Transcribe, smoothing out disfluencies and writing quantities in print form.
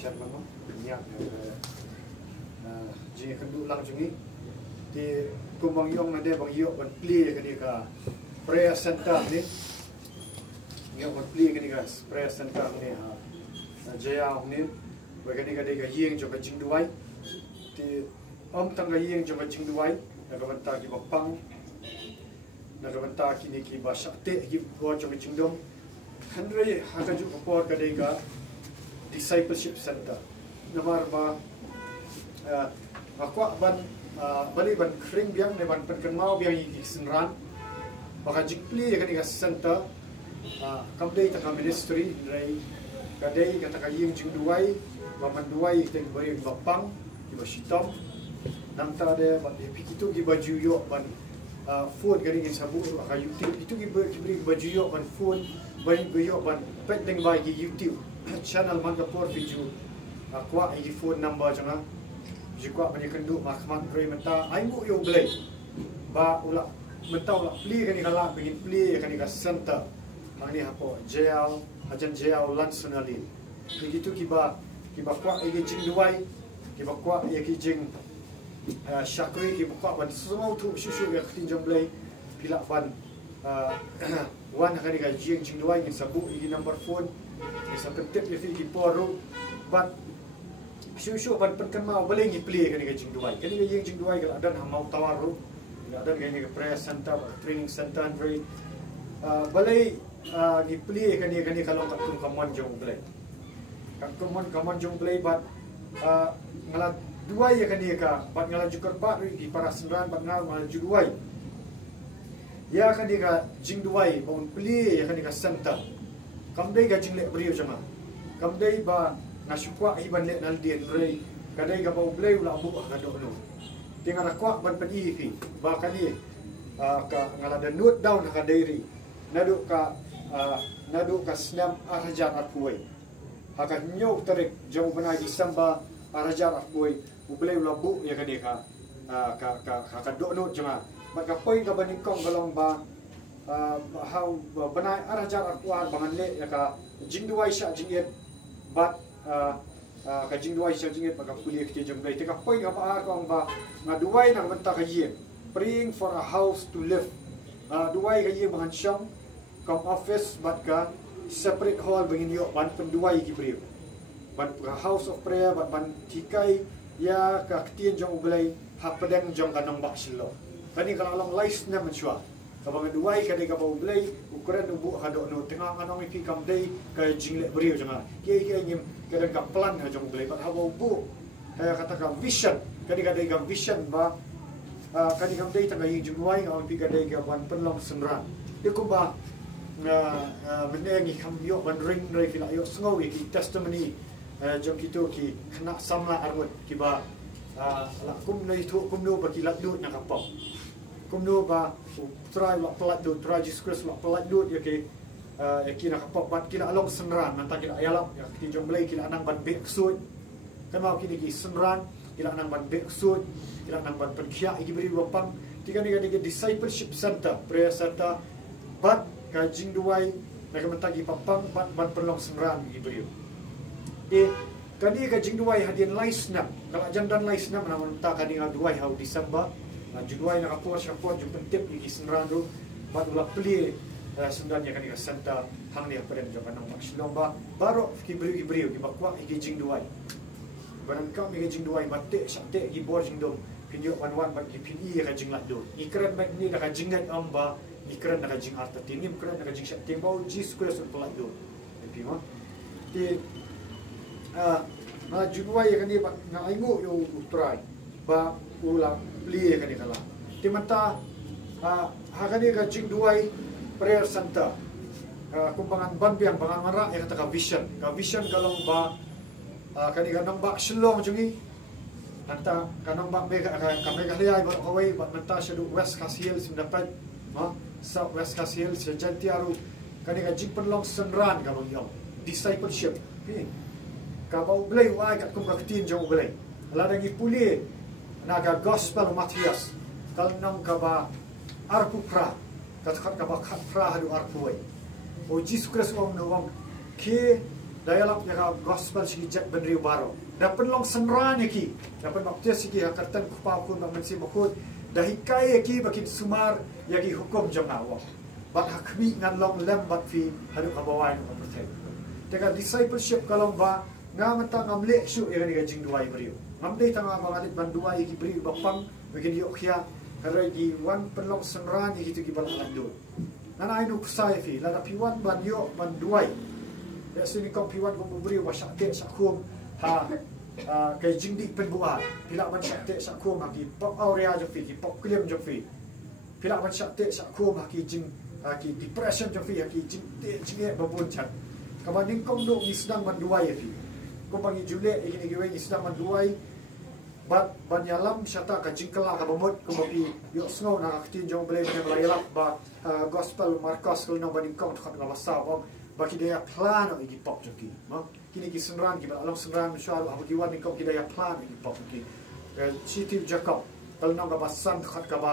chat mana banyak jika kenduk lang jungi di kumbang yong nade bang yok ban play kan dia prayer center ni yok ban play kan dia prayer center ni jaya ni bagaimana kan dia yeng jo kan jingduai di tangga yeng jo kan jingduai nak banta ki bapang nak banta kini ki basakte ki go jo kan jingdom handre hakaju kopor kan dia discipleship center namar ba aku ban bali ban kring biang ne ban penken mau biang i senran baka jikpli kan iga center kamdei ta ministry rai kadai kata kaying jing duai baman duai te bari bapang di basitom nang ta de ban pikitu gi baju yo ban food kan ingin sabu ka youtube itu gi beri baju yo ban food bari yo ban pet deng bai gi youtube channel man ka por video aku ai phone number janga jika banyak kenduk mahkamah koi menta aimu yo blay ba ula menta ula pli kan ikala begin pli kan ika center mangni hapo jail ajan jail lansonali begitu kiba kwa igi jing duai kiba kwa igi jing syakri kiba kwa ban semua tu susu ya tinjam blay pila ban wan kan ika jing duai ni sabu igi number phone ni sapetep lefi ki poru but Syuk ban penkan mau boleh ngi play kan jing duai. Kan yang jing duai kalau ada mau tawaru, ada kan ni prayer center, training center very boleh ngi play kan ni kalau kat kum kamon jong play. Kat kamon jong play bat ngala duai ya kan ka, bat ngala jukar bat di para sembilan bat ngala duai. Ya kan ka jing duai bon play ya kan ka center. Kamdai ga jing lek beriu jama. Kamdai ba nasukwa iban le nal dien rei kadai ga bau bleu la bu ka do no tinga kwa ban pen i fi ba kani ka ngala da note down ka dairy nadu ka snam arajar akuai haka nyok tarik jauh bana di samba arajar akuai bu bleu la bu ya kani ka do no jama maka point ka baning kong galong ba how bana arajar akuan bangan le ya ka jingduai sha jinget bat kajing duai sajingit maka kuliah kita jembai teka point apa kong ba ngaduai nak benta kaye praying for a house to live duai kaye bangan syam kong office bat ka separate hall bangin yo ban penduai ki brio ban house of prayer ban tikai ya ka ketien jong ublai hak pedang jong kanong bak silo kani kalau long lais na mensyua kabang duai kadai ka ublai ukuran ubu hado no tengah kanong iki kamdai ka jingle brio janga kiai ngim kadang ka plan ha jong ublai bat habo ubu kata ka vision kadai ka vision ba kani kamdai tengah yung duai ngam pi kadai ka ban penlong senran iku ba menengi kam yo ban ring rai fila yo sngowi ki testimony jong kitu ki kena samla arwet ki ba la kum nei thu kum no ba ki lat lut nak apa kum no ba try la pelat lut try Jesus la pelat lut ya ki nak apa bat ki along senran nanti ki ayalap ya ki jong blai ki anang ban bek sud kan mau ki senran ki anang ban bek sud ki anang ban penkhia ki beri wapang tiga discipleship center prayer center bat kajing duai nak mentagi papang ban perlong semran gi beriu kani kajing duai hadian laisna kalau jandan laisna mana mentah kani duai hau Disember juduai nak apa siapa jumpa tip gi semran ru bat ulah peli sebenarnya kani santa hang dia peren jangan nak maksilomba baru gi beriu gi bakwa gi jing duai barang kau gi jing duai mate sakte gi bor jing dom pinjok wan bat gi pini kajing lat do ikran mak ni nak jingat amba ikran nak jing harta tingim ikran nak jing syak timbau jis kuras pelak do tapi mo ti juduai kan dia na aingu yo try ba ula pli kan dia kala ti manta ha kan dia jing duai prayer center kumpangan banbiang bangan mara ya kata ka vision kalong ba kan dia nang ba selong jungi nanta kanong ba mega kami kaliai ba kawai ba manta sedu west kasil sindapat South West Kasil sejatiaru kani ka jing penlong senran kalau yo discipleship pin ka bau blai wa kat kum ka tin jong blai la dangi puli naga gospel Matias kal nang ka ba arpu pra ka ba khat pra hadu arpu o Jesus Christ om no ke dialog ya gospel sigi Jack benriu baro dapat long senran yaki dapat waktu sigi hakatan kupau kun mensi makut dahikai yaki bakin sumar yaki hukum jangawa bat hakmi ngan long lem bat fi hadu kabawai no percaya tega discipleship kalong ba ngamata ngamle su ira ni gajing duai beriu ngamde tanga bangalit banduai yaki beriu bapang bakin yokhya karai di wan penlong senran yaki tu ki balandu nana ainu kusai fi lada piwan ban yo ban duai ya sini kau piwan kau beri wasak tek sakum kai jingdi penbuat pila ban sak tek sakum haki pop aurea jofi ki pop klem jofi pila ban sak tek sakum haki jing haki depression jofi haki jing te jinge babun chat kabanding kau dok ni sedang manduai fi kau pangi jule ini giwe ni sedang manduai ban yalam syata ka jingkela ka bomot ko mapi yo snow na aktin jong bele ne layalap ba gospel marcos ko no banding kau thot la sa bagi daya plan igi pop joki ma kini ki senran ki alam senran syal abu ki wan kau ki daya plan igi pop joki city jakob kalau nang basan khat ka ba